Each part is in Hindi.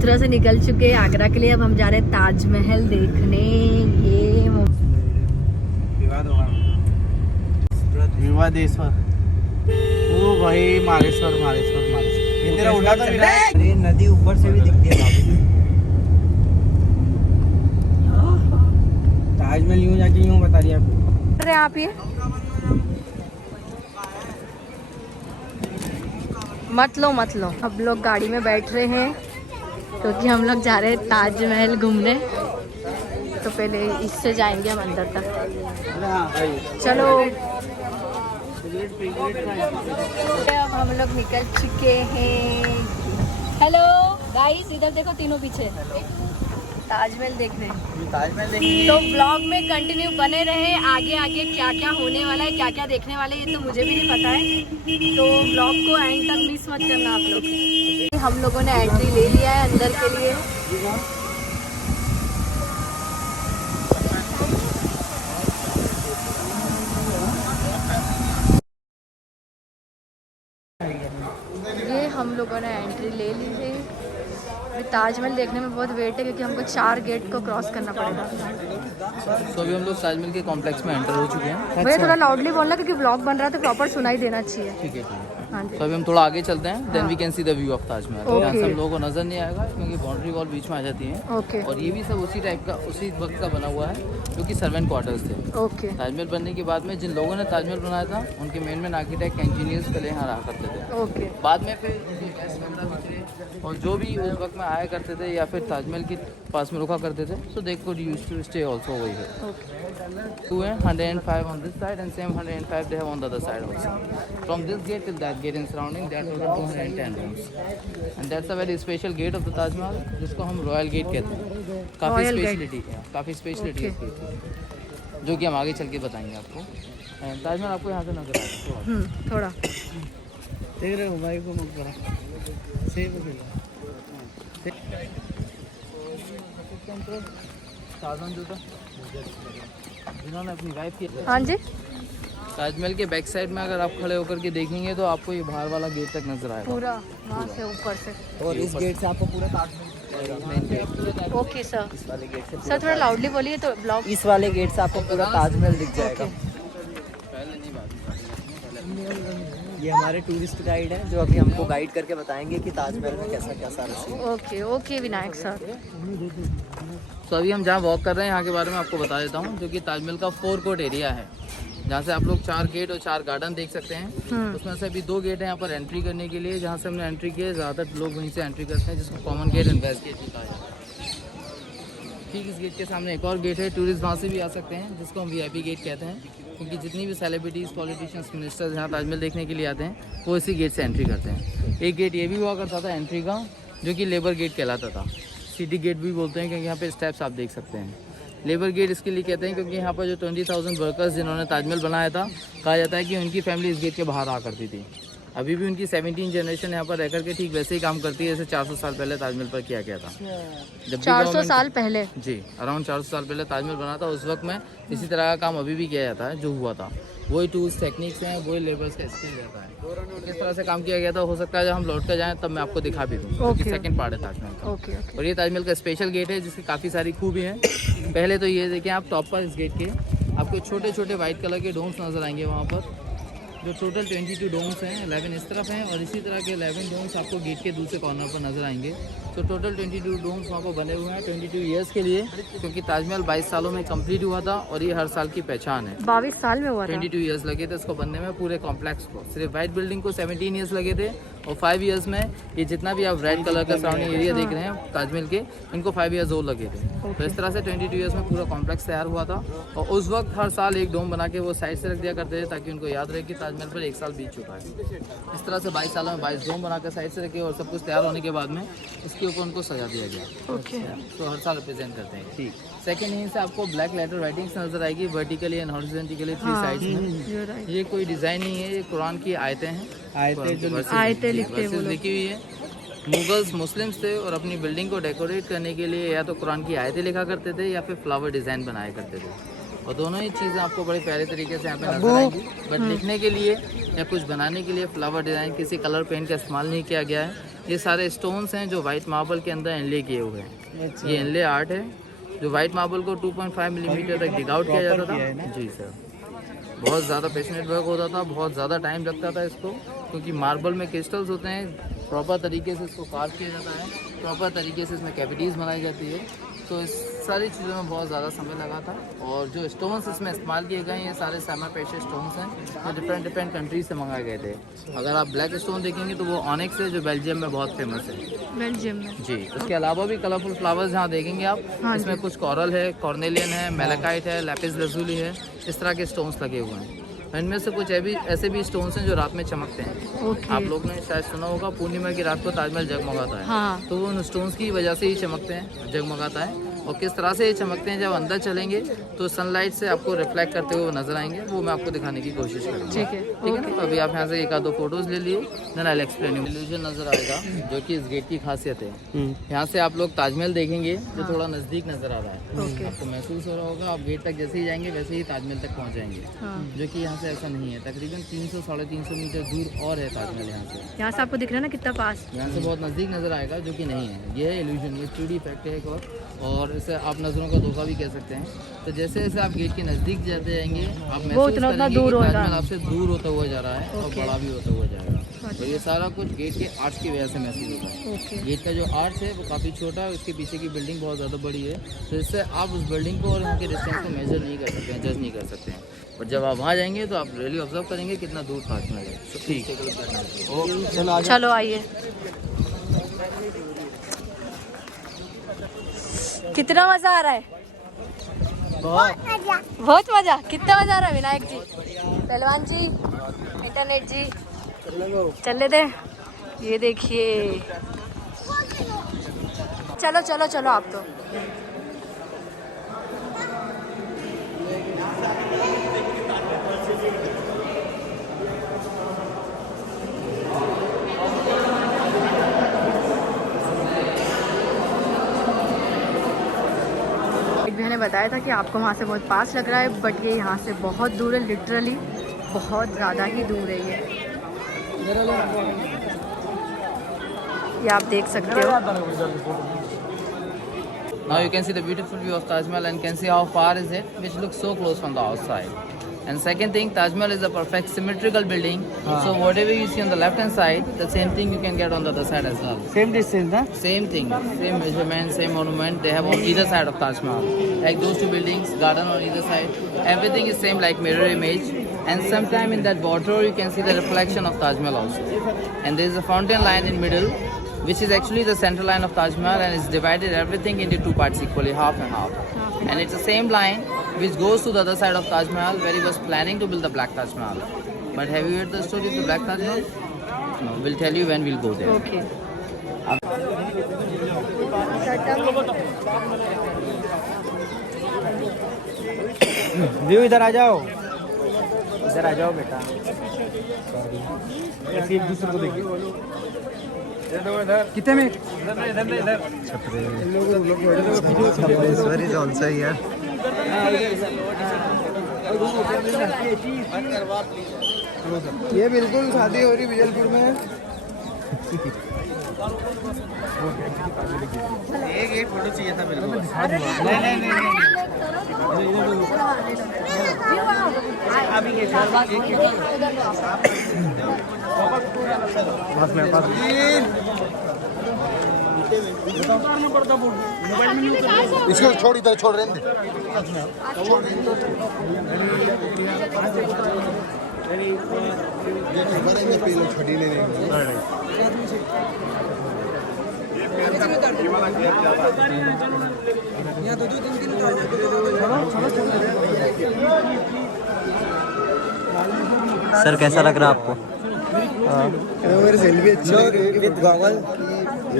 मथुरा से निकल चुके हैं आगरा के लिए। अब हम जा रहे हैं ताजमहल देखने। ये विवादेश्वर, ओ भाई मालेश्वर मालेश्वर मालेश्वर, ये तेरा उल्टा तो अरे नदी ऊपर से भी दिखती है। ताजमहल यूं जाके यूं बता रही है आपको। अरे आप ये मत लो। अब लोग गाड़ी में बैठ रहे हैं क्योंकि हम लोग जा रहे हैं ताजमहल घूमने। तो पहले इससे जाएंगे हम अंदर तक। चलो अब हम लोग निकल चुके हैं। हेलो गाइस, इधर देखो तीनों पीछे ताजमहल देखने। तो ब्लॉग में कंटिन्यू बने रहे। आगे आगे क्या क्या होने वाला है, क्या क्या देखने वाले हैं, ये तो मुझे भी नहीं पता है। तो ब्लॉग को एंड तक मिस मत करना आप लोग। हम लोगों ने एंट्री ले लिया है अंदर के लिए। ये हम लोगों ने एंट्री ले ली है। ताजमहल देखने में बहुत वेट है क्योंकि हमको 4 गेट को क्रॉस करना पड़ेगा। तो अभी हम लोग ताजमहल के कॉम्प्लेक्स में एंटर हो चुके हैं। भैया थोड़ा लाउडली बोलना क्योंकि व्लॉग बन रहा है तो प्रॉपर सुनाई देना चाहिए। ठीक है। हाँ जी। तो अभी हम थोड़ा आगे चलते हैं, then we can see the view of Taj Mahal. Okay. यहाँ से हम लोगों को नजर नहीं आएगा क्योंकि बाउंड्री वॉल बीच में आ जाती है। ओके और ये भी सब उसी टाइप का, उसी वक्त का बना हुआ है जो कि सर्वेंट क्वार्टर्स थे। ओके ताजमहल बनने के बाद में जिन लोगों ने ताजमहल बनाया था उनके मेन आर्किटेक्ट इंजीनियर्स पहले यहाँ रहा करते थे। ओके बाद में फिर गेस्ट वगैरह भी थे और जो भी उस वक्त में आया करते थे या फिर ताजमहल के पास में रुका करते थे, so they could used to stay also over here. Two हैं 105 on this side and same 105 they have on the other side also. From this gate till that gate in surrounding there are total 210 rooms. And that's a very special gate of the Taj Mahal जिसको हम रॉयल गेट कहते हैं। काफ़ी स्पेशलिटी है, काफ़ी स्पेशलिटी है इसकी, जो कि हम आगे चल के बताएंगे आपको। ताजमहल आपको यहाँ से नजर आएगा थोड़ा देख रहे हो भाई को मुख करा शाहजहां जो था जिन्होंने अपनी वाइफ की। हाँ जी। ताजमहल के बैक साइड में अगर आप खड़े होकर के देखेंगे तो आपको ये बाहर वाला गेट तक नजर आएगा, पूरा वहाँ से ऊपर से। और इस गेट से आपको पूरा ताजमहल। Okay sir. इस वाले गेट से सर थोड़ा लाउडली बोलिए तो ब्लॉग। इस वाले गेट से आपको पूरा ताजमहल दिख जाएगा। ये हमारे टूरिस्ट गाइड हैं जो अभी हमको गाइड करके बताएंगे कि ताजमहल में कैसा क्या सारा scene. Okay okay Vinayak sir. तो अभी हम जहाँ वॉक कर रहे हैं यहाँ के बारे में आपको बता देता हूँ, जो कि ताजमहल का 4 कोर्ट एरिया है जहाँ से आप लोग 4 गेट और 4 गार्डन देख सकते हैं। उसमें से अभी 2 गेट हैं यहाँ पर एंट्री करने के लिए, जहाँ से हमने एंट्री किए। ज़्यादातर लोग वहीं से एंट्री करते हैं जिसको common gate and west gate भी कहा जाता है। ठीक इस गेट के सामने एक और गेट है, टूरिस्ट वहाँ से भी आ सकते हैं, जिसको हम VIP गेट कहते हैं, क्योंकि जितनी भी सेलिब्रिटीज़, पॉलिटिशियंस, मिनिस्टर्स यहाँ ताजमहल देखने के लिए आते हैं वो इसी गेट से एंट्री करते हैं। एक गेट ये भी हुआ करता था एंट्री का, जो कि लेबर गेट कहलाता था। सिटी गेट भी बोलते हैं क्योंकि यहाँ पे स्टेप्स आप देख सकते हैं। लेबर गेट इसके लिए कहते हैं क्योंकि यहाँ पर जो 20,000 वर्कर्स जिन्होंने ताजमहल बनाया था, कहा जाता है कि उनकी फैमिली इस गेट के बाहर आ करती थी। अभी भी उनकी 17 जनरेशन यहाँ पर रह करके ठीक वैसे ही काम करती है जैसे 400 साल पहले ताजमहल पर किया गया था। जब 400 साल पहले जी, अराउंड 400 साल पहले ताजमहल बना था, उस वक्त में इसी तरह का काम अभी भी किया जाता है जो हुआ था। वही टूल्स टेक्निक्स हैं, वही लेबर्स का स्किल रहता है। किस तरह से काम किया गया था हो सकता है जब हम लौट कर जाएं तब मैं आपको दिखा भी दूँ, क्योंकि सेकंड पार्ट है ताजमहल का। ओके और ये ताजमहल का स्पेशल गेट है जिसकी काफ़ी सारी खूबी हैं। पहले तो ये देखें आप, टॉप पर इस गेट के आपको छोटे छोटे वाइट कलर के डोम्स नजर आएंगे वहाँ पर, जो टोटल 22 डोम्स हैं। 11 इस तरफ हैं और इसी तरह के 11 डोम्स आपको गेट के दूसरे कॉर्नर पर नजर आएंगे। तो टोटल 22 डोम्स वहाँ पर बने हुए हैं 22 ईयर्स के लिए, क्योंकि ताजमहल 22 सालों में कंप्लीट हुआ था और ये हर साल की पहचान है। 22 साल में हुआ था। 22 ईयर्स लगे थे इसको बनने में, पूरे कॉम्प्लेक्स को। सिर्फ वाइट बिल्डिंग को 17 ईयर्स लगे थे और 5 ईयर्स में ये जितना भी आप रेड कलर का सराउंडिंग एरिया देख रहे हैं ताजमहल के, इनको 5 ईयर्स और लगे थे। तो इस तरह से 22 ईयर्स में पूरा कॉम्प्लेक्स तैयार हुआ था। और उस वक्त हर साल एक डोम बना के वो साइड से रख दिया करते थे ताकि उनको याद रहे कि ताजमहल पर 1 साल बीत चुका है। इस तरह से 22 सालों में 22 डोम बनाकर साइड से रखे और सब कुछ तैयार होने के बाद में इसके ऊपर उनको सजा दिया गया। ओके। तो हर साल रिप्रेजेंट करते हैं। ठीक, सेकंड यहीं से आपको ब्लैक लेटर राइटिंग्स नजर आएगी वर्टिकली एंड हॉरिजॉन्टली 3 साइड्स में। ये कोई डिज़ाइन नहीं है, ये कुरान की आयतें हैं। आयतें लिखते हैं लिखी हुई है। मुगल्स मुस्लिम्स थे और अपनी बिल्डिंग को डेकोरेट करने के लिए या तो कुरान की आयतें लिखा करते थे या फिर फ्लावर डिज़ाइन बनाया करते थे। और दोनों ही चीज़ें आपको बड़े प्यारे तरीके से यहाँ पे नजर आएंगी। बट लिखने के लिए या कुछ बनाने के लिए फ्लावर डिज़ाइन, किसी कलर पेंट का इस्तेमाल नहीं किया गया है। ये सारे स्टोन्स हैं जो वाइट मार्बल के अंदर इनले किए हुए हैं। ये इनले आर्ट है जो वाइट मार्बल को 2.5 मिलीमीटर तक डिग आउट किया जाता था। जी सर, बहुत ज़्यादा पैशनेट वर्क होता था, बहुत ज़्यादा टाइम लगता था इसको, क्योंकि मार्बल में क्रिस्टल्स होते हैं। प्रॉपर तरीके से इसको कार्व किया जाता है, प्रॉपर तरीके से इसमें कैविटीज़ बनाई जाती है। तो इस सारी चीज़ों में बहुत ज़्यादा समय लगा था। और जो स्टोन्स इसमें इस्तेमाल किए गए हैं ये सारे सेमी प्रेशियस स्टोन्स हैं जो डिफरेंट कंट्रीज से मंगाए गए थे। अगर आप ब्लैक स्टोन देखेंगे तो वो ऑनिक्स है जो बेल्जियम में बहुत फेमस है। बेल्जियम में जी, उसके अलावा भी कलरफुल फ्लावर्स यहाँ देखेंगे आप। इसमें कुछ कॉरल है, कॉर्नेलियन है, मेलाकाइट है, लैपिस लजुली है, इस तरह के स्टोन्स लगे हुए हैं। इनमें से कुछ ऐसे भी स्टोन्स हैं जो रात में चमकते हैं। आप लोग ने शायद सुना होगा पूर्णिमा की रात को ताजमहल जगमगाता है। हाँ। तो वो उन स्टोन्स की वजह से ही चमकते हैं, जगमगाता है। और किस तरह से ये चमकते हैं जब अंदर चलेंगे तो सनलाइट से आपको रिफ्लेक्ट करते हुए नजर आएंगे, वो मैं आपको दिखाने की कोशिश करूँगा। ठीक है ना। तो अभी आप यहाँ से एक आध दो फोटोज ले लिए, then I will explain you. Illusion नजर आएगा जो कि इस गेट की खासियत है। यहाँ से आप लोग ताजमहल देखेंगे जो थोड़ा नजदीक नजर आ रहा है। आपको महसूस हो रहा होगा, आप गेट तक जैसे ही जाएंगे वैसे ही ताजमहल तक पहुँच जाएंगे, जो कि यहाँ से ऐसा नहीं है। तकरीबन 300-350 मीटर दूर और है ताजमहल यहाँ से। यहाँ से आपको दिख रहा है ना कितना पास, यहाँ से बहुत नज़दीक नज़र आएगा, जो कि नहीं है। ये है इल्यूजन, ये 3D इफेक्ट है एक और इसे आप नज़रों का धोखा भी कह सकते हैं। तो जैसे जैसे आप गेट के नज़दीक जाते जाएंगे आप महसूस करेंगे कि ताजमहल आपसे दूर होता हुआ जा रहा है और बड़ा भी होता हुआ जा रहा है। तो ये सारा कुछ गेट के आर्च की वजह से महसूस होता है। गेट का जो आर्च है वो काफ़ी छोटा है, उसके पीछे की बिल्डिंग बहुत ज़्यादा बड़ी है, तो इससे आप उस बिल्डिंग को और उनके डिस्टेंस को मेजर नहीं कर सकते हैं, जज नहीं कर सकते हैं। और जब आप वहाँ जाएंगे तो आप रियली ऑब्जर्व करेंगे कितना दूर ताजमहल है। तो ठीक है, चलो आइए। कितना मजा आ रहा है? बहुत मजा। कितना मजा आ रहा है विनायक जी, पहलवान जी, इंटरनेट जी, चल दे। ये देखिए, चलो चलो चलो आप तो। मैंने बताया था कि आपको वहाँ से बहुत पास लग रहा है, बट ये यहाँ से बहुत दूर है, लिटरली बहुत ज़्यादा ही दूर है ये आप देख सकते हो। Now you can see the beautiful view of Taj Mahal and can see how far is it, which looks so close from the outside. And second thing, Taj Mahal is a perfect symmetrical building. So whatever you see on the left hand side, the same thing you can get on the other side as well. Same distance, huh? Same thing, same measurement, same monument. They have on either side of Taj Mahal. Like those two buildings, garden on either side. Everything is same like mirror image. And sometime in that water, you can see the reflection of Taj Mahal also. And there is a fountain line in middle, which is actually the central line of Taj Mahal, and it's divided everything into two parts equally, half and half. And it's the same line which goes to the other side of Taj Mahal, where he was planning to build the Black Taj Mahal. But have you heard the story of the Black Taj Mahal? No, we'll tell you when we'll go there. Okay. View इधर आ जाओ बेटा। ऐसे एक दूसरे को देखिए। कितने में? छपरेश्वर इज ऑल्सो हियर। ये बिल्कुल शादी हो रही विजयपुर में। एक फोटो चाहिए था मेरे को। इसको छोड़, इधर छोड़ रहे हैं। छड़ी ले सर कैसा लग रहा है आपको? मेरे सेल्फी अच्छी with goggle,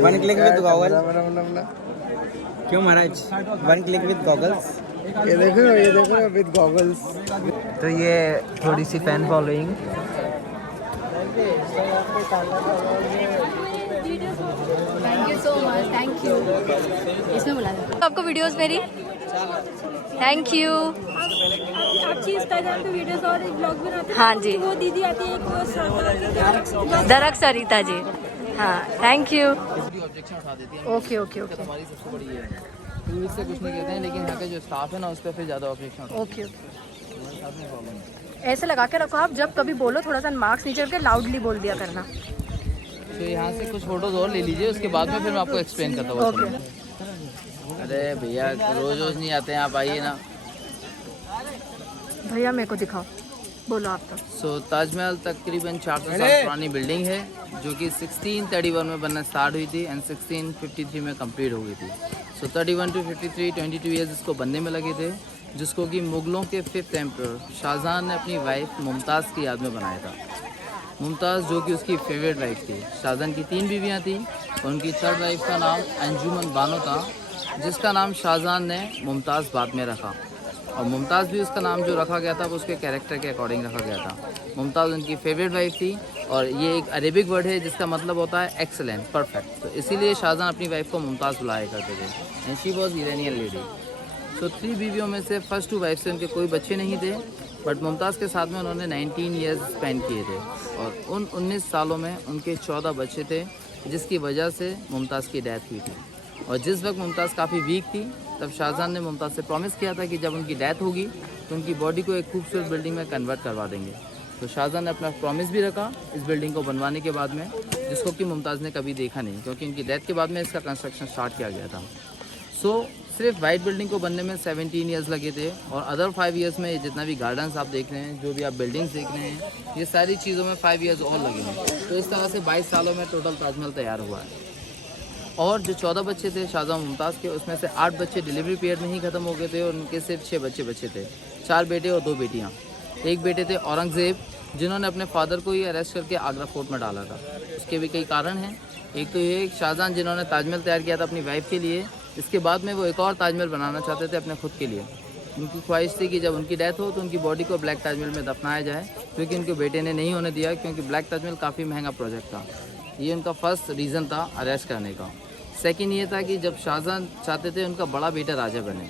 one click with goggle. क्यों महाराज? One click with goggles. ये देखो विद गॉगल्स। तो ये थोड़ी सी fan following. Thank you so much, thank you. इसमें बुला दो आपको वीडियोस मेरी। Thank you. अच्छी इंस्टाग्राम पे वीडियोस और ब्लॉग बनाते हैं। हाँ जी। वो दीदी आती है, एक वो सरदार दरक सरिता जी। हाँ, थैंक यू। इसकी ऑब्जेक्शन उठा देती है। ओके ओके ओके हमारी सबसे बड़ी ये है, टूरिस्ट से कुछ नहीं कहते हैं, लेकिन यहाँ का जो स्टाफ है ना उस पर फिर ज़्यादा ऑब्जेक्शन उठाते ओके ओके। हैं। साथ में प्रॉब्लम है। ऐसे लगा के रखो आप, जब कभी बोलो थोड़ा सा मार्क्स नीचे करके लाउडली बोल दिया करना। तो यहाँ से कुछ फोटोज और ले लीजिए, उसके बाद में फिर मैं आपको एक्सप्लेन करता हूँ। ओके। अरे भैया रोज रोज नहीं आते हैं, आप आइए ना। भैया मेरे को दिखाओ, बोलो आप तो। सो ताजमहल तकरीबन 400 साल पुरानी बिल्डिंग है, जो कि 1631 में बनना स्टार्ट हुई थी एंड 1653 में कंप्लीट हो गई थी। सो 31 to 53 22 ईयर्स इसको बनने में लगे थे, जिसको कि मुगलों के 5th एम्पर शाहजहां ने अपनी वाइफ मुमताज़ की याद में बनाया था। मुमताज़ जो कि उसकी फेवरेट वाइफ थी। शाहजहां की 3 बीवियाँ थीं और उनकी 3rd वाइफ का नाम अंजुमन बानो था, जिसका नाम शाहजहां ने मुमताज़ बाद में रखा। और मुमताज़ भी उसका नाम जो रखा गया था वो उसके कैरेक्टर के अकॉर्डिंग रखा गया था। मुमताज़ उनकी फेवरेट वाइफ थी और ये एक अरेबिक वर्ड है जिसका मतलब होता है एक्सेलेंट, परफेक्ट। तो इसीलिए शाहजहां अपनी वाइफ को मुमताज़ बुलाया करते थे and she was Iranian lady. So 3 बीवियों में से फर्स्ट 2 वाइफ से उनके कोई बच्चे नहीं थे, बट मुमताज़ के साथ में उन्होंने 19 ईयर्स स्पेंड किए थे और उन 19 सालों में उनके 14 बच्चे थे, जिसकी वजह से मुमताज़ की डेथ हुई थी। और जिस वक्त मुमताज़ काफ़ी वीक थी, तब शाहजहां ने मुमताज़ से प्रॉमिस किया था कि जब उनकी डेथ होगी तो उनकी बॉडी को एक खूबसूरत बिल्डिंग में कन्वर्ट करवा देंगे। तो शाहजहां ने अपना प्रॉमिस भी रखा इस बिल्डिंग को बनवाने के बाद में, जिसको कि मुमताज़ ने कभी देखा नहीं, क्योंकि उनकी डेथ के बाद में इसका कंस्ट्रक्शन स्टार्ट किया गया था। सो सिर्फ वाइट बिल्डिंग को बनने में 17 ईयर्स लगे थे और अदर 5 ईयर्स में जितना भी गार्डन्स आप देख रहे हैं, जो भी आप बिल्डिंग्स देख रहे हैं, ये सारी चीज़ों में 5 ईयर्स और लगे हैं। तो इस तरह से 22 सालों में टोटल ताजमहल तैयार हुआ है। और जो 14 बच्चे थे शाहजहां मुमताज़ के, उसमें से 8 बच्चे डिलीवरी पीरियड में ही ख़त्म हो गए थे और उनके सिर्फ 6 बच्चे बचे थे, 4 बेटे और 2 बेटियाँ। एक बेटे थे औरंगज़ेब, जिन्होंने अपने फादर को ही अरेस्ट करके आगरा फोर्ट में डाला था। उसके भी कई कारण हैं। एक तो ये शाहजहां जिन्होंने ताजमहल तैयार किया था अपनी वाइफ के लिए, इसके बाद में वो एक और ताजमहल बनाना चाहते थे अपने खुद के लिए। उनकी ख्वाहिश थी कि जब उनकी डेथ हो तो उनकी बॉडी को ब्लैक ताजमहल में दफनाया जाए, क्योंकि उनके बेटे ने नहीं होने दिया, क्योंकि ब्लैक ताजमहल काफ़ी महंगा प्रोजेक्ट था। ये उनका फर्स्ट रीज़न था अरेस्ट करने का। सेकंड ये था कि जब शाहजहां चाहते थे उनका बड़ा बेटा राजा बने,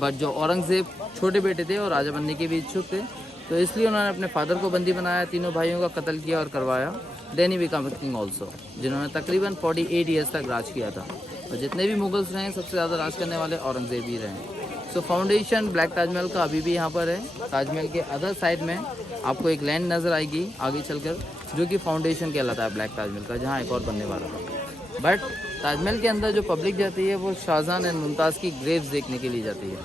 बट जो औरंगज़ेब छोटे बेटे थे और राजा बनने के भी इच्छुक थे, तो इसलिए उन्होंने अपने फादर को बंदी बनाया, तीनों भाइयों का कत्ल किया और करवाया। Then he become king also, जिन्होंने तकरीबन 48 ईयर्स तक राज किया था। और जितने भी मुगल्स रहे सबसे ज़्यादा राज करने वाले औरंगज़ेब ही रहे। सो फाउंडेशन ब्लैक ताजमहल का अभी भी यहाँ पर है। ताजमहल के अदर साइड में आपको एक लैंड नज़र आएगी आगे चलकर, जो कि फाउंडेशन कहलाता है ब्लैक ताजमहल का, जहाँ एक और बनने वाला था। बट ताजमहल के अंदर जो पब्लिक जाती है वो शाहजहां एंड मुमताज़ की ग्रेव्स देखने के लिए जाती है।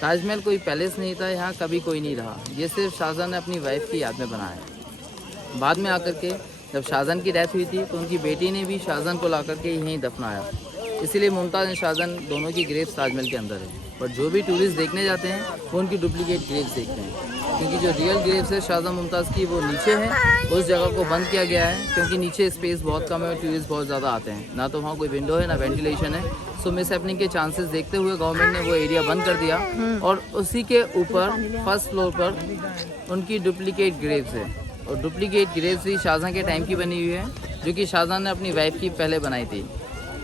ताजमहल कोई पैलेस नहीं था, यहाँ कभी कोई नहीं रहा। ये सिर्फ शाहजहां ने अपनी वाइफ की याद में बनाया। बाद में आकर के जब शाहजहां की डेथ हुई थी तो उनकी बेटी ने भी शाहजहां को ला करके यहीं दफनाया। इसीलिए मुमताज़ एंड शाहजहां दोनों की ग्रेव्स ताजमहल के अंदर है। पर जो भी टूरिस्ट देखने जाते हैं वो उनकी डुप्लीकेट ग्रेव्स देखते हैं, क्योंकि जो रियल ग्रेव्स है शाहजहां मुमताज़ की वो नीचे है। उस जगह को बंद किया गया है क्योंकि नीचे स्पेस बहुत कम है और टूरिस्ट बहुत ज़्यादा आते हैं। ना तो वहाँ कोई विंडो है ना वेंटिलेशन है। सो मिस हैपनिंग के चांसेस देखते हुए गवर्नमेंट ने वो एरिया बंद कर दिया और उसी के ऊपर फर्स्ट फ्लोर पर उनकी डुप्लीकेट ग्रेव्स है। और डुप्लीकेट ग्रेव्स भी शाहजहां के टाइम की बनी हुई है, जो कि शाहजहां ने अपनी वाइफ की पहले बनाई थी,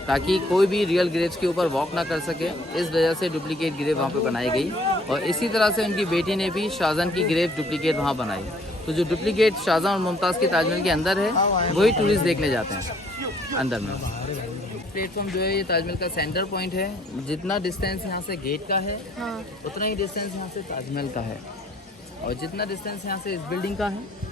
ताकि कोई भी रियल ग्रेव्स के ऊपर वॉक ना कर सके। इस वजह से डुप्लीकेट ग्रेव वहाँ पे बनाई गई। और इसी तरह से उनकी बेटी ने भी शाहजहां की ग्रेव डुप्लीकेट वहाँ बनाई। तो जो डुप्लीकेट शाहजहां और मुमताज़ के ताजमहल के अंदर है वही टूरिस्ट देखने जाते हैं अंदर में। प्लेटफॉर्म जो है ये ताजमहल का सेंटर पॉइंट है। जितना डिस्टेंस यहाँ से गेट का है उतना ही डिस्टेंस यहाँ से ताजमहल का है, और जितना डिस्टेंस यहाँ से इस बिल्डिंग का है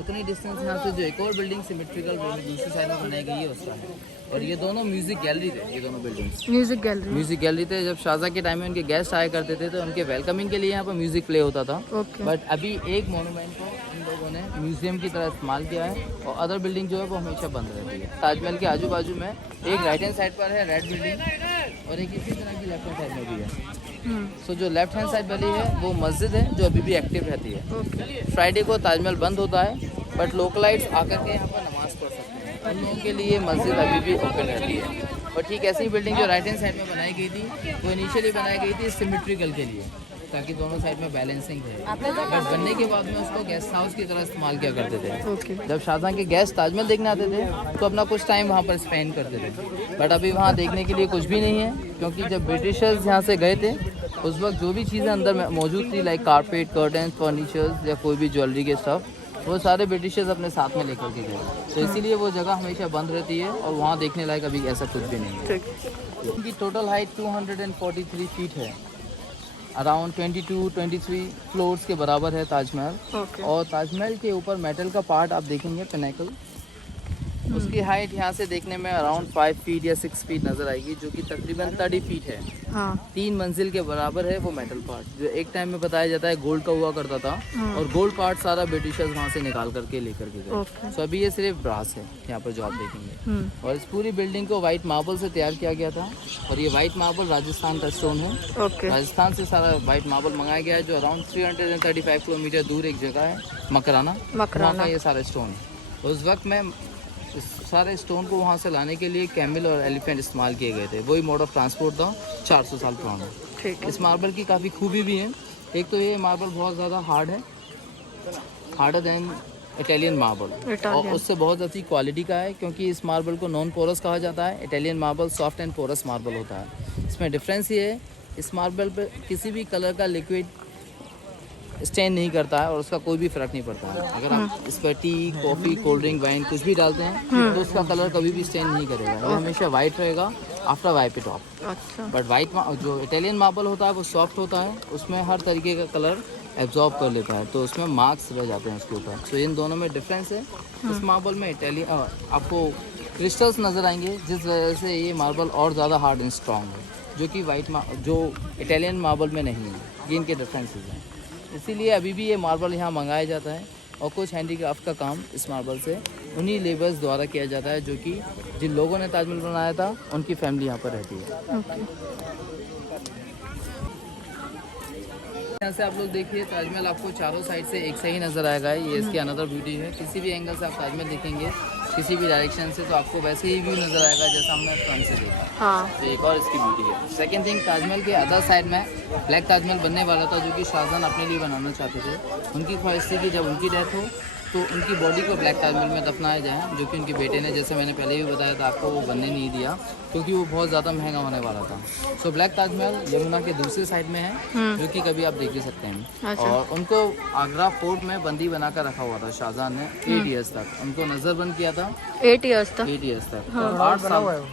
उतनी डिस्टेंस यहाँ से जो एक और बिल्डिंग सिमेट्रिकल दूसरी साइड में बनाई गई है उसका है। और ये दोनों म्यूजिक गैलरी थे, ये दोनों बिल्डिंग्स म्यूजिक गैलरी थे। जब शाहजहां के टाइम में उनके गेस्ट आया करते थे तो उनके वेलकमिंग के लिए यहाँ पर म्यूजिक प्ले होता था। बट अभी एक मोनूमेंट को इन लोगों ने म्यूजियम की तरह इस्तेमाल किया है और अदर बिल्डिंग जो है वो हमेशा बंद रहती है। ताजमहल के आजू बाजू में एक राइट हैंड साइड पर है रेड बिल्डिंग और एक इसी तरह की लेफ्ट हैंड साइड में भी है। सो जो लेफ्ट हैंड साइड वाली है वो मस्जिद है जो अभी भी एक्टिव रहती है। फ्राइडे को ताजमहल बंद होता है, बट लोकलाइट्स आकर के यहाँ पर नमाज़ पढ़ सकते हैं। उन लोगों के लिए मस्जिद अभी भी ओपन रहती है। और ठीक ऐसी बिल्डिंग जो राइट हैंड साइड में बनाई गई थी वो इनिशियली बनाई गई थी सिमेट्रिकल के लिए, ताकि दोनों साइड में बैलेंसिंग है। बट बनने के बाद में उसको गेस्ट हाउस की तरह इस्तेमाल किया करते थे। जब शाहजहां के गेस्ट ताजमहल देखने आते थे तो अपना कुछ टाइम वहाँ पर स्पेंड करते थे। बट अभी वहाँ देखने के लिए कुछ भी नहीं है, क्योंकि जब ब्रिटिशर्स यहाँ से गए थे उस वक्त जो भी चीज़ें अंदर मौजूद थी लाइक कारपेट, कर्टन, फर्नीचर्स या कोई भी ज्वेलरी के स्टफ, वो सारे ब्रिटिशर्स अपने साथ में लेकर के गए। तो इसीलिए वो जगह हमेशा बंद रहती है और वहाँ देखने लायक अभी ऐसा कुछ भी नहीं है। उनकी टोटल हाइट 243 फीट है, अराउंड 22-23 फ्लोर्स के बराबर है ताजमहल। और ताजमहल के ऊपर मेटल का पार्ट आप देखेंगे, पिनेकल, उसकी हाइट यहाँ से देखने में अराउंड 5 फीट या 6 फीट नज़र आएगी, जो कि तकरीबन 30 फीट है। हाँ। 3 मंजिल के बराबर है वो मेटल पार्ट, जो एक टाइम में बताया जाता है गोल्ड का हुआ करता था। और गोल्ड पार्ट सारा ब्रिटिशर्स वहाँ से निकाल करके लेकर के गए। तो अभी ये सिर्फ ब्रास है यहाँ पर जो आप देखेंगे। और इस पूरी बिल्डिंग को वाइट मार्बल से तैयार किया गया था। और ये वाइट मार्बल राजस्थान का स्टोन है। राजस्थान से सारा वाइट मार्बल मंगाया गया है, जो अराउंड 335 किलोमीटर दूर एक जगह है, मकराना, वहाँ का ये सारा स्टोन है। उस वक्त में इस सारे स्टोन को वहाँ से लाने के लिए कैमल और एलिफेंट इस्तेमाल किए गए थे। वही मोड ऑफ ट्रांसपोर्ट था 400 साल पुराना। इस मार्बल की काफ़ी खूबी भी है। एक तो ये मार्बल बहुत ज़्यादा हार्ड है, हार्डर देन इटालियन मार्बल, और उससे बहुत अच्छी क्वालिटी का है, क्योंकि इस मार्बल को नॉन पोरस कहा जाता है। Italian marble soft and porous marble होता है। इसमें डिफरेंस ये है, इस मार्बल पर किसी भी कलर का लिक्विड स्टेन नहीं करता है और उसका कोई भी फर्क नहीं पड़ता है। अगर आप इस पर T, coffee, cold drink, wine कुछ भी डालते हैं तो उसका कलर कभी भी स्टेन नहीं करेगा। ये हमेशा वाइट रहेगा after wipe it of. But white जो इटालियन मार्बल होता है वो सॉफ्ट होता है, उसमें हर तरीके का कलर एब्जॉर्ब कर लेता है, तो उसमें मार्क्स रह जाते हैं उसके ऊपर। तो इन दोनों में डिफरेंस है। इस मार्बल में इटालियन आपको क्रिस्टल्स नज़र आएंगे, जिस वजह से ये मार्बल और ज़्यादा हार्ड एंड स्ट्रॉन्ग है, जो कि जो इटालियन मार्बल में नहीं है। ये इनके डिफरेंसेस हैं। इसीलिए अभी भी ये मार्बल यहाँ मंगाया जाता है। और कुछ हैंडीक्राफ्ट का काम इस मार्बल से उन्हीं लेबर्स द्वारा किया जाता है, जो कि जिन लोगों ने ताजमहल बनाया था उनकी फैमिली यहाँ पर रहती है। यहाँ से आप लोग देखिए, ताजमहल आपको चारों साइड से एक सही नज़र आएगा। ये इसकी अनदर ब्यूटी है। किसी भी एंगल से आप ताजमहल देखेंगे, किसी भी डायरेक्शन से, तो आपको वैसे ही व्यू नज़र आएगा जैसा हमने फ्रंट से देखा। हाँ। तो एक और इसकी ब्यूटी है। सेकंड थिंग, ताजमहल के अदर साइड में ब्लैक ताजमहल बनने वाला था, जो कि शाहजहां अपने लिए बनाना चाहते थे। उनकी ख्वाहिश थी कि जब उनकी डेथ हो तो उनकी बॉडी को ब्लैक ताजमहल में दफनाया जाए, जो कि उनके बेटे ने, जैसे मैंने पहले भी बताया था आपको, वो बनने नहीं दिया, क्योंकि वो बहुत ज़्यादा महंगा होने वाला था। सो ब्लैक ताजमहल यमुना के दूसरी साइड में है, जो कि कभी आप देख भी सकते हैं। और उनको आगरा फोर्ट में बंदी बनाकर रखा हुआ था शाहजहां ने 8 ईयर्स तक। उनको नजरबंद किया था 8 ईयर्स तक। 8 साल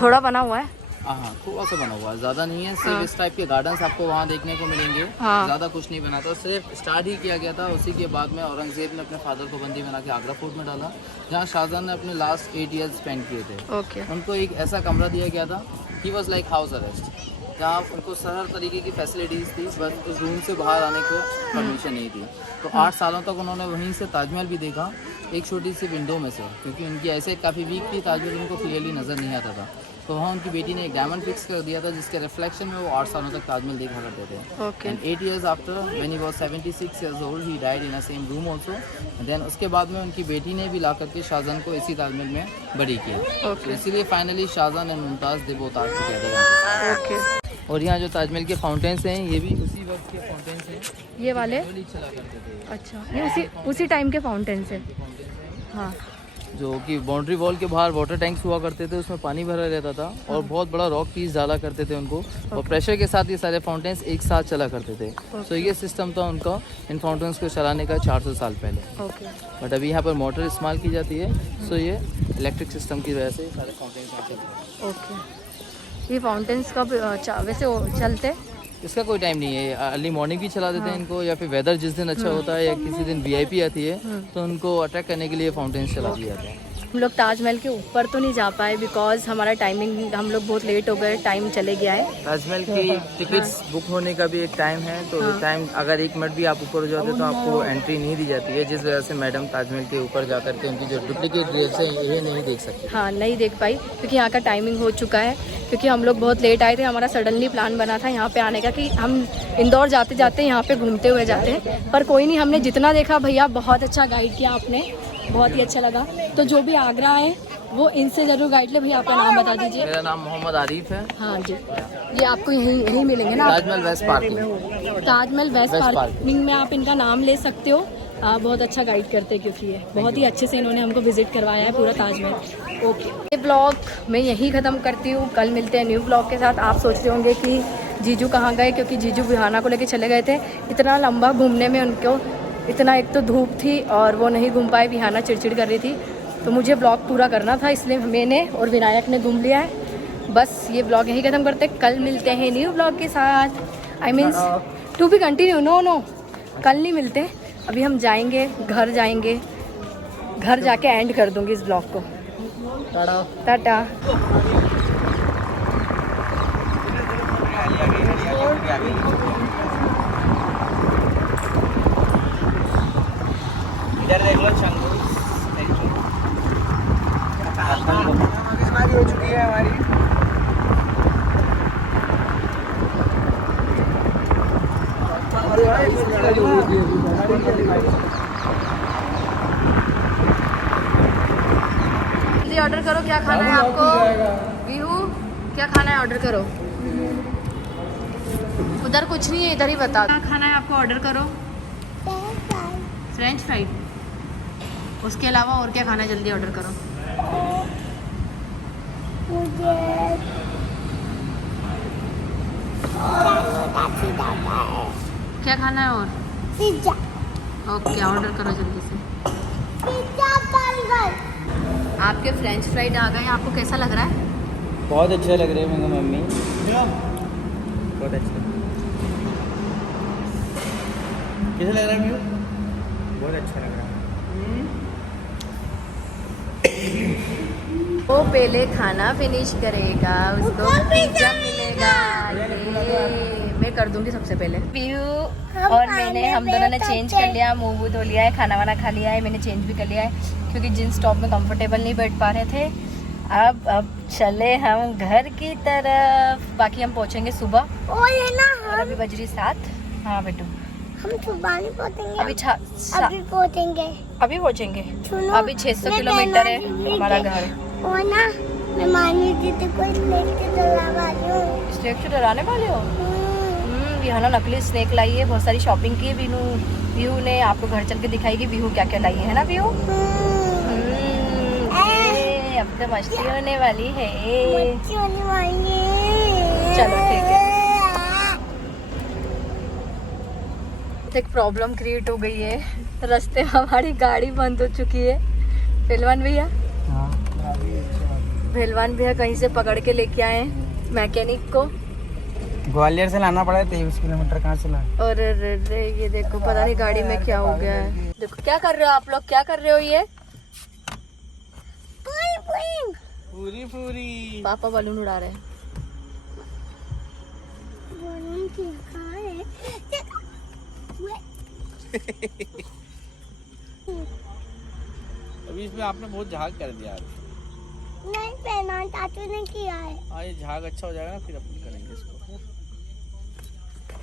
थोड़ा बना हुआ है। हाँ, थोड़ा सा बना हुआ है, ज़्यादा नहीं है। सिर्फ इस टाइप के गार्डन्स आपको वहाँ देखने को मिलेंगे। ज़्यादा कुछ नहीं बना था, सिर्फ स्टार्ट ही किया गया था। उसी के बाद में औरंगजेब ने अपने फादर को बंदी बना के आगरा फोर्ट में डाला, जहाँ शाहजहां ने अपने लास्ट 8 ईयर्स स्पेंड किए थे। उनको एक ऐसा कमरा दिया गया था, he was like house arrest, जहाँ उनको हर तरीके की फैसिलिटीज़ थी, बस उस रूम से बाहर आने को परमिशन नहीं थी। तो 8 सालों तक उन्होंने वहीं से ताजमहल भी देखा, एक छोटी सी विंडो में से, क्योंकि उनकी ऐसे काफ़ी वीक थी, ताजमहल उनको क्लियरली नज़र नहीं आता था। तो वहाँ उनकी बेटी ने एक डायमंड फिक्स कर दिया था, जिसके रिफ्लेक्शन में वो 8 सालों तक ताजमहल देखा करते थे। And 8 years after, when he was 76 years old, he died in a same room also. Then उसके बाद में उनकी बेटी ने भी ला करके शाहजहां को इसी ताजमहल में बड़ी किया। तो इसीलिए finally Shahjahan and Mumtaz they both are together. और यहाँ जो ताजमहल के फाउंटेन्स हैं, ये भी उसी वक्त के फाउंटेन्स हैं, ये वाले चला करते थे। अच्छा, ये उसी टाइम के फाउंटेन्स हैं। हाँ, जो कि बाउंड्री वॉल के बाहर वाटर टैंक्स हुआ करते थे, उसमें पानी भरा रहता था। और बहुत बड़ा रॉक पीस डाला करते थे उनको, और प्रेशर के साथ ये सारे फाउंटेन्स एक साथ चला करते थे। सो ये सिस्टम था उनका इन फाउंटेन्स को चलाने का 400 साल पहले। बट अभी यहाँ पर मोटर इस्तेमाल की जाती है, सो ये इलेक्ट्रिक सिस्टम की वजह से सारे फाउंटेन्स यहाँ चलते हैं। ये फाउंटेन्स कब वैसे चलते? इसका कोई टाइम नहीं है। अर्ली मॉर्निंग भी चला देते हैं इनको, या फिर वेदर जिस दिन अच्छा होता है या किसी दिन VIP आती है तो उनको अट्रैक्ट करने के लिए फाउंटेन्स चला दिए जाते हैं। हम लोग ताजमहल के ऊपर तो नहीं जा पाए, बिकॉज हमारा टाइमिंग, हम लोग बहुत लेट हो गए, टाइम चले गया है। ताजमहल की टिकट्स बुक होने का भी एक टाइम है, तो टाइम अगर 1 मिनट भी आप ऊपर हो जाते तो आपको एंट्री नहीं दी जाती है, जिस वजह से मैडम ताजमहल के ऊपर जा करके उनकी जो डुप्लीकेट ड्रेस है ये नहीं देख सकती। हाँ, नहीं देख पाई, क्योंकि यहाँ का टाइमिंग हो चुका है। क्योंकि हम लोग बहुत लेट आए थे, हमारा सडनली प्लान बना था यहाँ पे आने का कि हम इंदौर जाते जाते यहाँ पे घूमते हुए जाते हैं, पर कोई नहीं, हमने जितना देखा, भैया बहुत अच्छा गाइड किया आपने, बहुत ही अच्छा लगा। तो जो भी आगरा है वो इनसे जरूर गाइड ले। भैया आपका नाम बता दीजिए। मेरा नाम मोहम्मद आरिफ है। हाँ जी, ये आपको यहीं मिलेंगे ना, Taj Mahal west parking. Taj Mahal west parking में आप इनका नाम ले सकते हो। बहुत अच्छा गाइड करते हैं, क्योंकि ये बहुत ही अच्छे से इन्होंने हमको विजिट करवाया है पूरा ताजमहल। ओके, ये ब्लॉग मैं यहीं ख़त्म करती हूँ, कल मिलते हैं न्यू ब्लॉग के साथ। आप सोच रहे होंगे कि जीजू कहाँ गए, क्योंकि जीजू विहाना को लेके चले गए थे। इतना लंबा घूमने में उनको इतना, एक तो धूप थी और वो नहीं घूम पाए, विहाना चिड़चिड़ कर रही थी। तो मुझे ब्लॉग पूरा करना था, इसलिए मैंने और विनायक ने घूम लिया है। बस ये ब्लॉग यहीं ख़त्म करते हैं, कल मिलते हैं न्यू ब्लॉग के साथ। I means to be continue, no कल नहीं मिलते। अभी हम जाएंगे, घर जाएंगे, घर जाके एंड कर दूँगी इस ब्लॉग को। टाटा। इधर देख लो शंकु हो चुकी है हमारी। ऑर्डर करो, क्या खाना है आपको? विहू क्या खाना है, ऑर्डर करो। उधर कुछ नहीं है, इधर ही बता। क्या खाना है आपको, ऑर्डर करो। फ्रेंच फ्राइड, उसके अलावा और क्या खाना है, जल्दी ऑर्डर करो। क्या खाना है और? पिज्जा। ओके, ऑर्डर करो जल्दी से। Pizza burger. आपके फ्रेंच फ्राइड आ गए, आपको कैसा लग रहा है? बहुत अच्छे लग रहे हैं मेरे मम्मी, बहुत अच्छे। कैसा लग रहा है मेरे? बहुत अच्छा लग रहा है। वो पहले खाना फिनिश करेगा, उसको पिज्जा मिलेगा। मैं कर दूंगी सबसे पहले। पीयू और मैंने, हम दोनों ने चेंज कर लिया, मुंह वूह धो लिया है, खाना वाना खा लिया है। मैंने चेंज भी कर लिया है क्योंकि जींस टॉप में कंफर्टेबल नहीं बैठ पा रहे थे। अब चले हम घर की तरफ। बाकी हम पहुंचेंगे सुबह। और अभी बज रही 7। हाँ बेटू, हम सुबह नहीं पहुंचेंगे, अभी अभी पहुंचेंगे। अभी पहुंचेंगे। अभी 600 किलोमीटर है हमारा घर। और ना मैं मानी दीदी को स्नेक से डरा वाली हूँ। स्नेक से डराने वाले हो? विहाना नकली स्नेक लाई है, बहुत सारी शॉपिंग की है बिहू ने। आपको घर चल के दिखाएगी बिहू क्या क्या लाई है ना बिहू। अब तो मस्ती होने वाली है। चलो ठीक है। एक प्रॉब्लम क्रिएट हो गई है, रास्ते में हमारी गाड़ी बंद हो चुकी है। पहलवान भैया कहीं से पकड़ के लेके आए मैकेनिक को। ग्वालियर से लाना पड़ा है, 23 किलोमीटर कहाँ से लाए। और ये देखो, पता नहीं गाड़ी में क्या हो गया है। देखो क्या कर रहे हो आप लोग, क्या कर रहे हो ये? पूरी पापा बलून उड़ा रहे हैं। अभी इसमें आपने बहुत झाग कर दिया। नहीं पहना, चाचू ने किया है। हाँ, ये झाग अच्छा हो जाएगा ना, फिर अपन करेंगे इसको।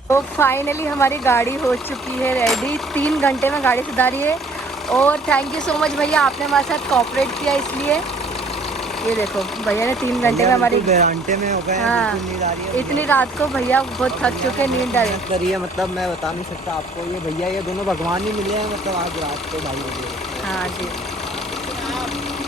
तो फाइनली हमारी गाड़ी हो चुकी है रेडी। 3 घंटे में गाड़ी सुधारी है। और थैंक यू सो मच भैया, आपने हमारे साथ कोऑपरेट किया। इसलिए ये देखो भैया ने 3 घंटे में हमारी घंटे में हो गए। हाँ, नींद आ रही है। इतनी रात को भैया बहुत थक चुके, नींद आ रही करिए, मतलब मैं बता नहीं सकता आपको। ये भैया ये दोनों भगवान ही मिले हैं, मतलब आज रात को भाई मुझे। हाँ जी,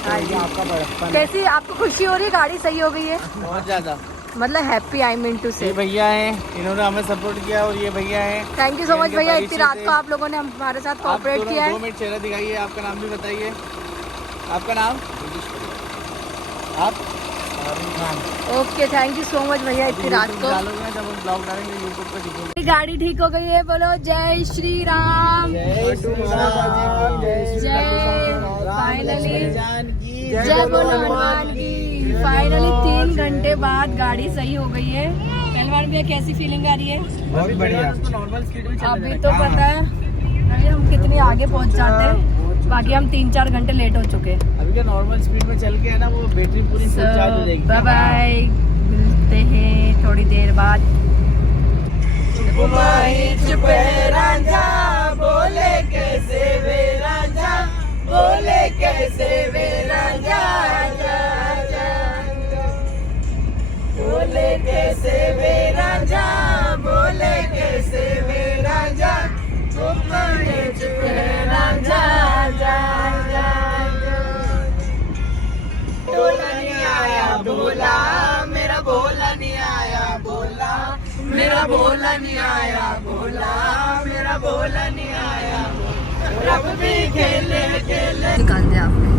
हाँ जी। आपका बड़प्पन कैसी आपको खुशी हो रही है? गाड़ी सही हो गई है बहुत ज्यादा, मतलब हैप्पी। आई मीन टू से ये भैया हैं, इन्होंने हमें सपोर्ट किया। और ये भैया हैं, थैंक यू सो मच भैया, इतनी रात को आप लोगों ने हमारे साथ कोऑपरेट किया है। 2 मिनट चेहरा दिखाइए, आपका नाम भी बताइए। आपका नाम? आप? Okay, thank you so much भैया, इतनी रात को। डालोगे जब हम ब्लॉग डालेंगे यूट्यूब पे दिखाओगे। गाड़ी ठीक हो गई है, बोलो जय श्री राम। जय फाइनली जय बोलो हनुमान की। फाइनली 3 घंटे बाद गाड़ी सही हो गई है। पहलवान भैया कैसी फीलिंग आ रही है? बहुत बढ़िया। अभी तो पता है अभी हम कितनी आगे पहुंच जाते हैं, बाकी हम 3-4 घंटे लेट हो चुके हैं। अभी क्या नॉर्मल स्पीड में चल के है ना, वो बैटरी पूरी फुल चार्ज हो जाएगी। बाय बाय, मिलते हैं थोड़ी देर बाद। बोले कैसे वे राजा, बोले कैसे वे राजा, बोले कैसे वे राजा, बोले कैसे वे राजा, भोला नहीं आया भोला, मेरा भोला नहीं आया भोला, मेरा भोला नहीं आया, भोला मेरा भोला नहीं आया, रब भी खेले खेले। निकाल दिया आपने।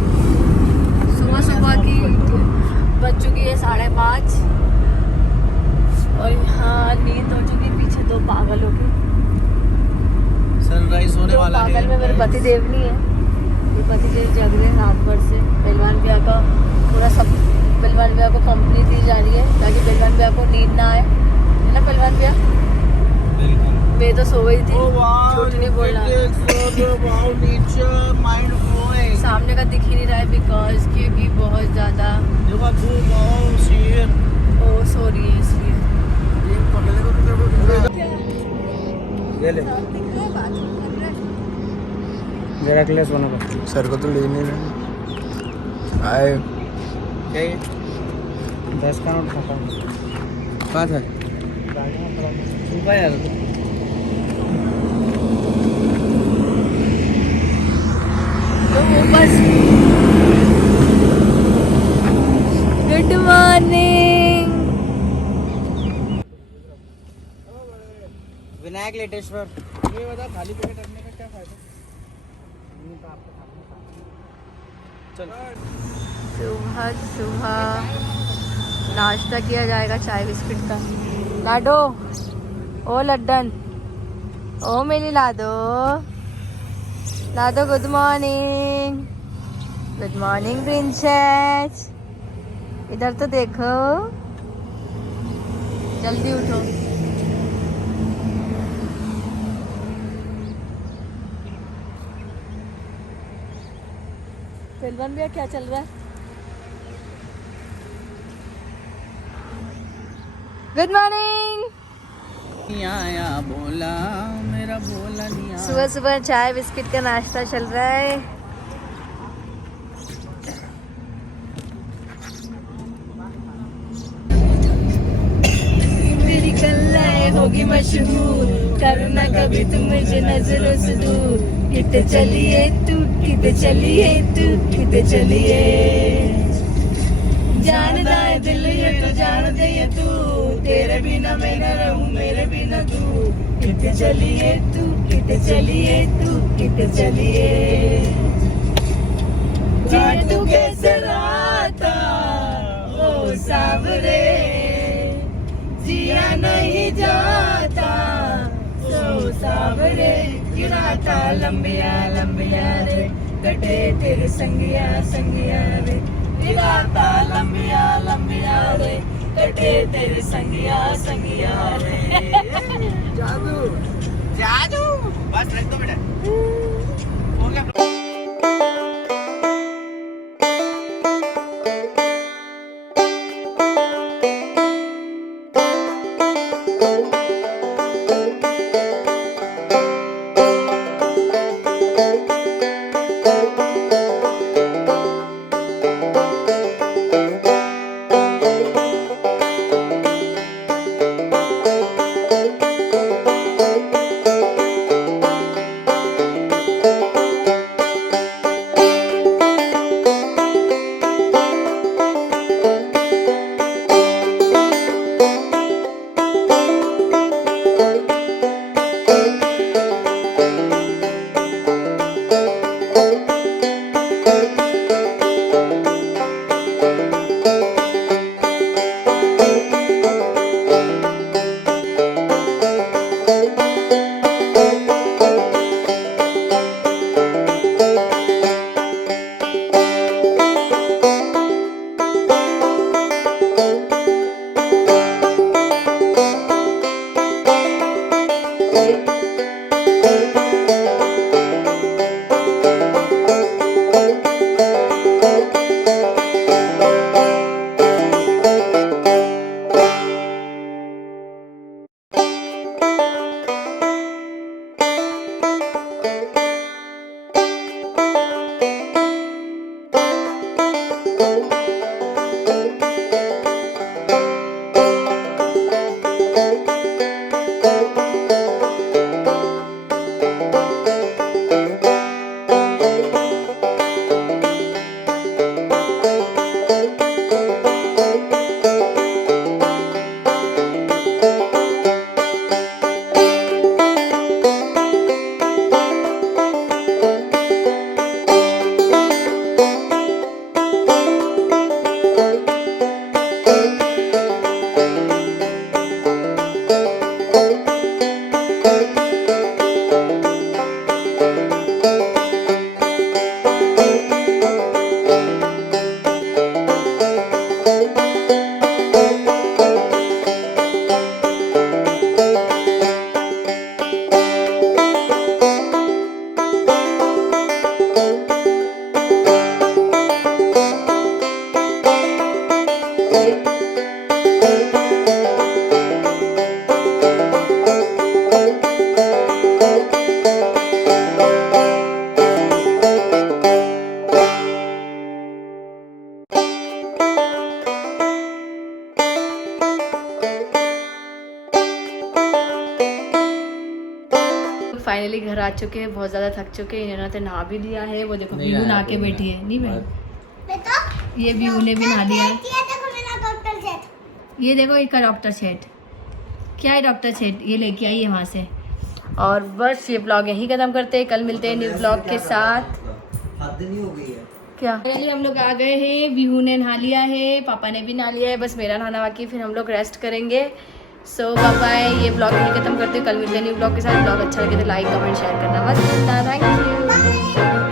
सुबह सुबह की बज चुकी है 5:30 और यहाँ नींद हो चुकी है पीछे दो पागलों की। सनराइज होने वाला है। पागल में मेरे पति देव नहीं है, ये पति देव जग रहे हैं रात भर से। पहलवान भैया का पूरा सब, पहलवान भैया को कंपनी दी जा रही है ताकि पहलवान भैया को नींद ना आए, है ना पहलवान भैया? मैं तो सो गई थी, झूठ नहीं बोलना। सामने का दिख ही नहीं रहा है बिकॉज क्योंकि बहुत ज्यादा ओ सो रही है इसलिए। मेरा क्लास होना पड़ता। सर को तो लेने में आए 10 का नोट खाता हूँ। कहाँ था? यार तो वो बस गुड मॉर्निंग। विनायक लेटेश्वर। ये बता खाली पेट रखने का क्या फायदा? सुबह सुबह नाश्ता किया जाएगा चाय बिस्किट का। लाडो, ओ लड्डन, ओ मेरी लाडो, लाडो good morning. Good morning princess, इधर तो देखो, जल्दी उठो। पहलवान भैया क्या चल रहा है? Good morning. आया भोला मेरा भोला नहीं आया। सुबह सुबह चाय बिस्किट का नाश्ता चल रहा है। मेरी कल्लाएं होगी मशहूर, करना कभी तुम मुझे नजरों से दूर। किते चलिए तू, किते चलिए तू, किते चलिए, जानदा है दिल ये तो जान दे ये तू, तेरे बिना मैं न रहूं मेरे बिना तू। किते चलिए तू, किते चलिए तू, किते चलिए, जिए तू कैसे राता ओ सावरे, जिया नहीं जाता ओ सावरे। गिराता लंबिया लंबिया रे, कटे तेरे संगिया संगिया रे, गिराता लंबिया लंबिया रे, कटे तेरे संगिया संगिया रे। जादू जादू बस रख दो बेटा, हो गया। फाइनली घर आ चुके हैं, बहुत ज़्यादा थक चुके हैं। इन्होंने नहा भी लिया है, वो देखो नहीं व्यू नहाया नहा के तो बैठी है। नहीं बहन, बेटा ये व्यू ने भी नहा लिया है। ये देखो मेरा डॉक्टर सेट। ये देखो इसका डॉक्टर सेट, क्या है डॉक्टर सेट, ये लेके आई है वहाँ से। और बस ये ब्लॉग यहीं ख़त्म करते हैं, कल मिलते हैं न्यू ब्लॉग के साथ। क्या फाइनली हम लोग आ गए हैं, बिहू ने नहा लिया है, पापा ने भी नहा लिया है, बस मेरा नहाना बाकी, फिर हम लोग रेस्ट करेंगे। सो बाय, ये ब्लॉग यहीं खत्म करते हैं, कल मिलते हैं न्यू ब्लॉग के साथ। ब्लॉग अच्छा लगे तो लाइक कमेंट शेयर करना मत भूलना। Thank you.